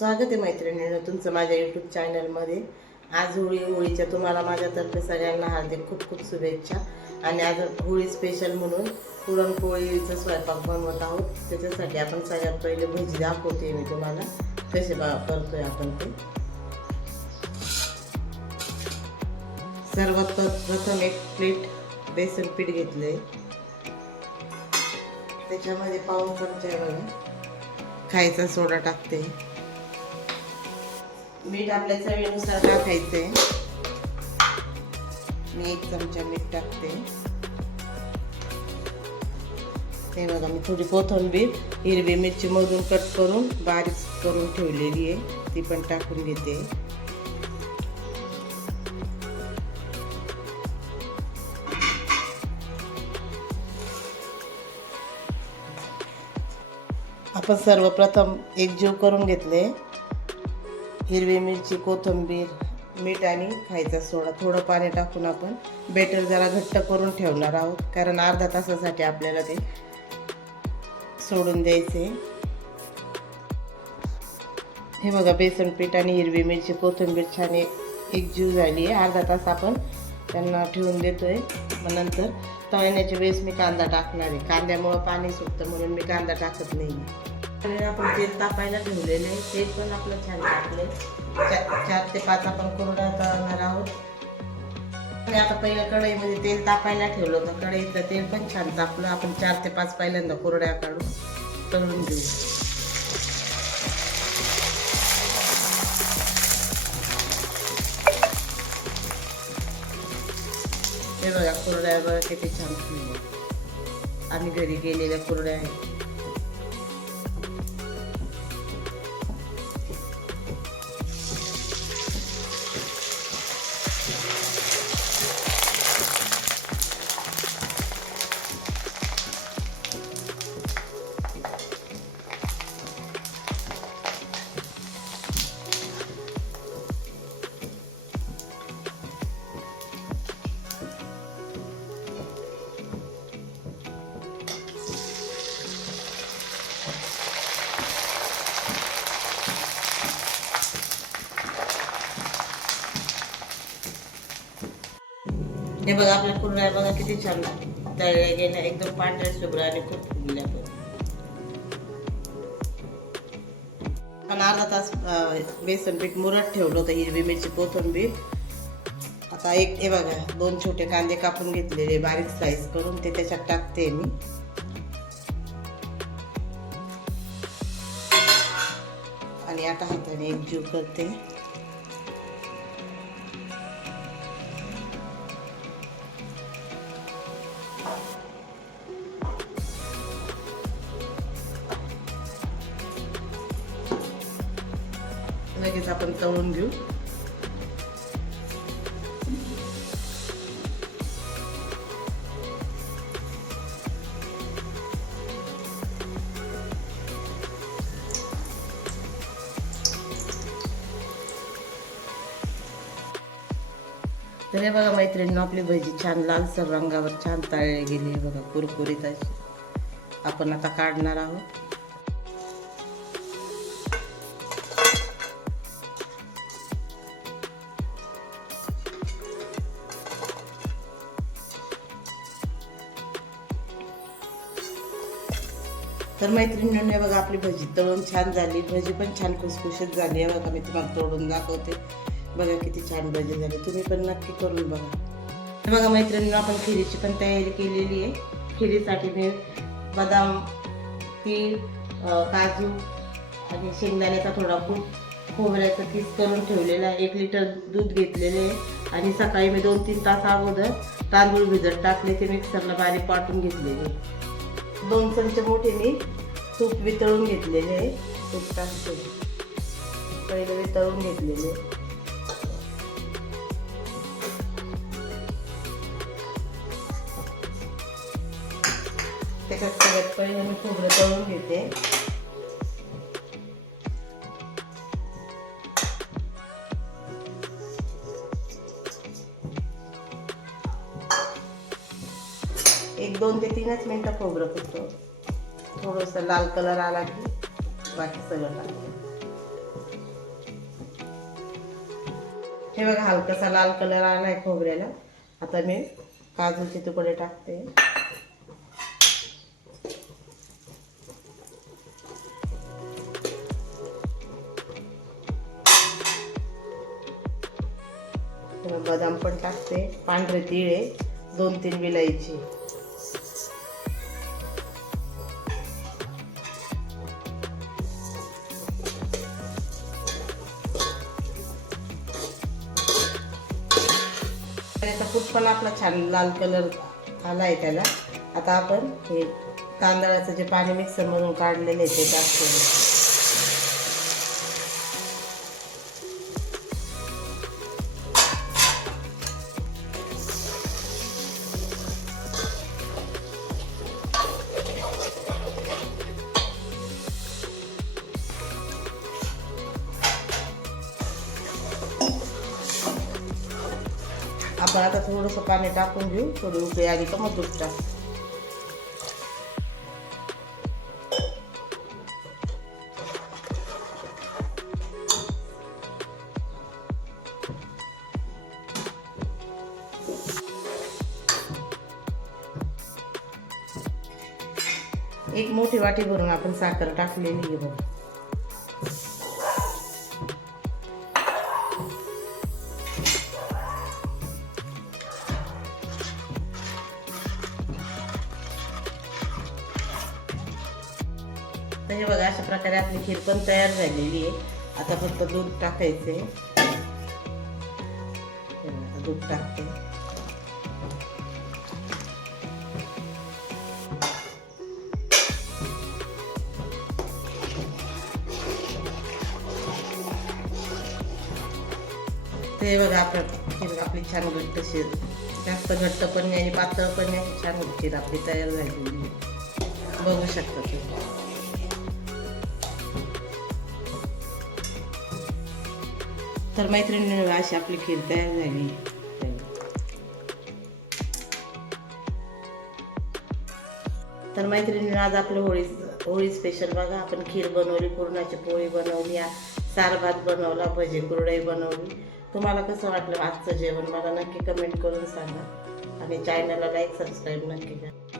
स्वागत आहे मैत्रिणींनो तुमचं माझ्या यूट्यूब चॅनलमध्ये आज होळी होळीच्या तुम्हाला माझ्यातर्फे सगळ्यांना हार्दिक खूप खूप शुभेच्छा. आणि आज होळी स्पेशल म्हणून पुरणपोळीचा स्वयंपाक बनवत आहोत. त्याच्यासाठी आपण सगळ्यात पहिले भजी दाखवते मी तुम्हाला. कसे बा करतोय आपण ते. सर्वात प्रथम एक प्लेट बेसन पीठ घेतले त्याच्यामध्ये पाऊन चमचा बघा. खायचा सोडा टाकते. मीठ आपल्या चवीनुसार टाकायचंय मी एक चमचा मीठ टाकते. हे बघा मी थोडी कोथिंबीर हिरवी मिरची मधून कट करून बारीक करून ठेवलेली आहे. ती पण टाकून घेते. आपण सर्वप्रथम एकजीव करून घेतले. हिरवी मिरची कोथिंबीर मीठ आणि खायचा सोडा. थोडं पाणी टाकून आपण बेटर जरा घट्ट करून ठेवणार आहोत. कारण अर्धा तासासाठी आपल्याला ते सोडून द्यायचे हे बघा बेसन पीठ आणि हिरवी मिरची कोथिंबीर छान एक- जीव झाली आहे. अर्धा तास आपण त्यांना ठेवून देतोय. मग नंतर तळण्याच्या वेळेस मी कांदा टाकणार आहे. कांद्यामुळं पाणी सुटतं म्हणून मी कांदा टाकत नाही आहे आपण तेल तापायला ठेवलेले ते तेल पण आपलं छान टाकले चार ते पाच आपण कोरडा तळणार आहोत. आणि आता पहिलं कढईमध्ये तेल तापायला ठेवलं होतं. कढईतलं तेल पण छान तापलं. आपण चार ते पाच पहिल्यांदा कोरड्या काढून तळून घेऊ. हे बघा कोरड्या बघा किती छान आम्ही घरी गेलेल्या कुरड्या आहेत. हे बघा आपल्या कुरड्या बघा किती छान तळल्या गेल्या एकदम पांढऱ्या शुभ्र आणि खूप फुगल्या पण. आपण अर्धा तास बेसन पीठ मुरत ठेवलं होतं हिरवी मिरची कोथिंबीर. आता एक हे बघा दोन छोटे कांदे कापून घेतलेले बारीक स्लाइस करून ते त्याच्यात टाकते मी. आणि आता हाताने एक जीव करते. लगेच आपण तळून घेऊ. तर हे बघा मैत्रिणीनं आपली भजी छान लालसर रंगावर छान तळले गेली बघा कुरकुरीत अशी. आपण आता काढणार आहोत. तर मैत्रिणींनी बघा आपली भजी तळून छान झाली. भजी पण छान खुसखुशीत झाली. आहे बघा मी तुम्हाला तोडून दाखवते. बघा किती छान भजी झाली. तुम्ही पण नक्की करून बघा. तर बघा मैत्रिणींनी आपण खिरीची पण तयारी केलेली आहे. खिरीसाठी मी बदाम तीळ काजू आणि शेंगदाण्याचा थोडा खूप खोबऱ्याचा किस करून ठेवलेला आहे. एक लिटर दूध घेतलेले आहे. आणि सकाळी मी दोन तीन तास अगोदर तांदूळ भिजत टाकले. ते मिक्सरला बारीक वाटून घेतलेले आहे. दोन चमचे मोठे मी तूप वितळून घेतलेले आहे. तूप टाकते पहिले वितळून घेतलेले. त्याच्यात सगळ्यात पहिले मी खोबरं तळून घेते. एक दोन ते तीनच मिनटं खोबरं फुटतो थोडंसं लाल कलर आला की बाकी सगळं टाकलं हे बघा हलकासा लाल कलर आला आहे खोबऱ्याला. आता मी काजूचे तुकडे टाकते. बदाम पण टाकते. पांढरे तिळे दोन तीन विलायची. खूप पण आपला छान लाल कलर आला आहे त्याला. आता आपण हे तांदळाचं जे पाणी मिक्सरमधून काढलेलं आहे ते टाकतो. आपण आता थोडंसं पाणी टाकून घेऊ थोडं उकळी आधी का मग दूध टाक. एक मोठी वाटी भरून आपण साखर टाकलेली आहे बघा. तर हे बघा अशा प्रकारे आपली खीर पण तयार झालेली आहे. आता फक्त दूध टाकायचंय. दूध टाकते. ते बघा आपलं खीर आपली छान घट्ट शिर जास्त घट्ट पण नाही आणि पातळ पण नाही छान खीर आपली तयार झालेली बघू शकता तुम्ही. तर मैत्रिणी अशी आपली खीर तयार झाली. तर मैत्रिणी आज आपली होळी होळी स्पेशल बघा. आपण खीर बनवली पुरणाची पोळी बनवली सार भात बनवला भजे कुरडई बनवली. तुम्हाला कसं वाटलं आजचं जेवण? मला नक्की कमेंट करून सांगा. आणि चॅनलला लाईक सबस्क्राईब नक्की करा.